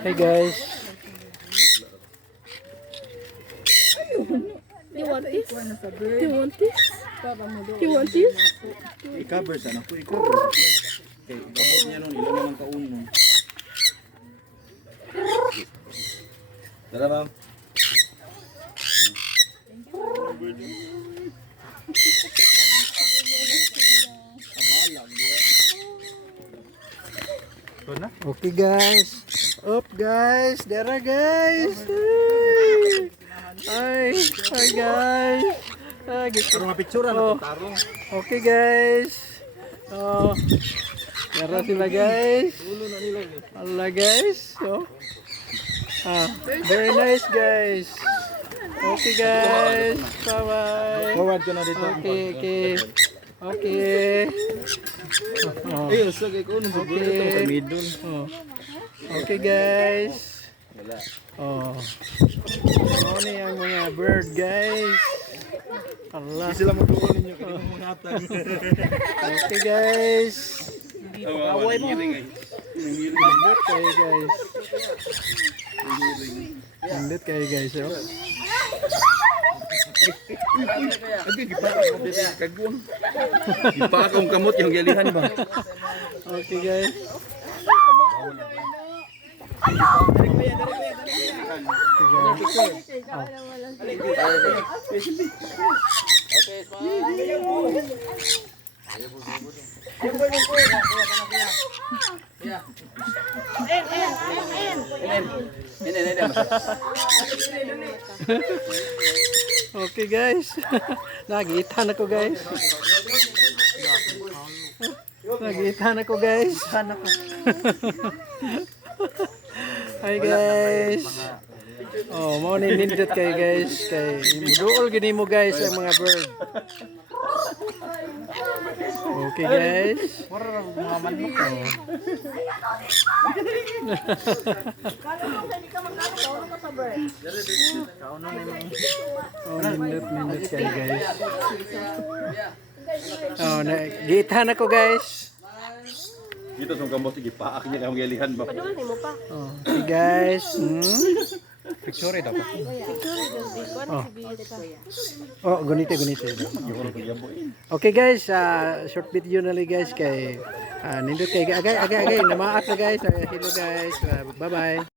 Hey guys. You want this? You want this? You want this? I-cover sana ko, i-cover. Okay, gabot niya nun, ilan naman kaun nun. Tara ma'am. Okay guys. Up guys. Dara guys. Hi. Hi guys. Pero mapicturan na itong tarong. Okay guys. Oh. Dara sila guys. Allah guys. Oh. Very nice guys. Okay guys. Bye bye. Forward ko na dito. Okay. Okay. Oh. Ayun, sagay ko nung siguro ito sa middle. Oh. Okay guys. Oh. Ano yung mga bird guys? Allah. Sila mo doon ninyo kaya mo natag. Okay guys. Away mo. Nindot kayo guys. Nindot kayo guys. Oh. Aga gipa ako dito kagwang. Gipa akong kamot yung galihan ba. Okay guys. Okay guys. Nagitan ako guys. Nagitan ako guys. Hi guys. Oh, mo ni nindot kayo guys. Kay muduol gini mo guys ang mga bird. Okay guys. Mga manok. Oh, nindot kayo guys. Oh, nagitan ako guys. Dito sa kamot gipa niya yung galihan ba. Padulan mo pa. Oh, okay guys. Picture daw. Oh, gunite. Okay guys, short video na lang guys kay nindot kay agay namaat na guys. Hello guys. Bye bye.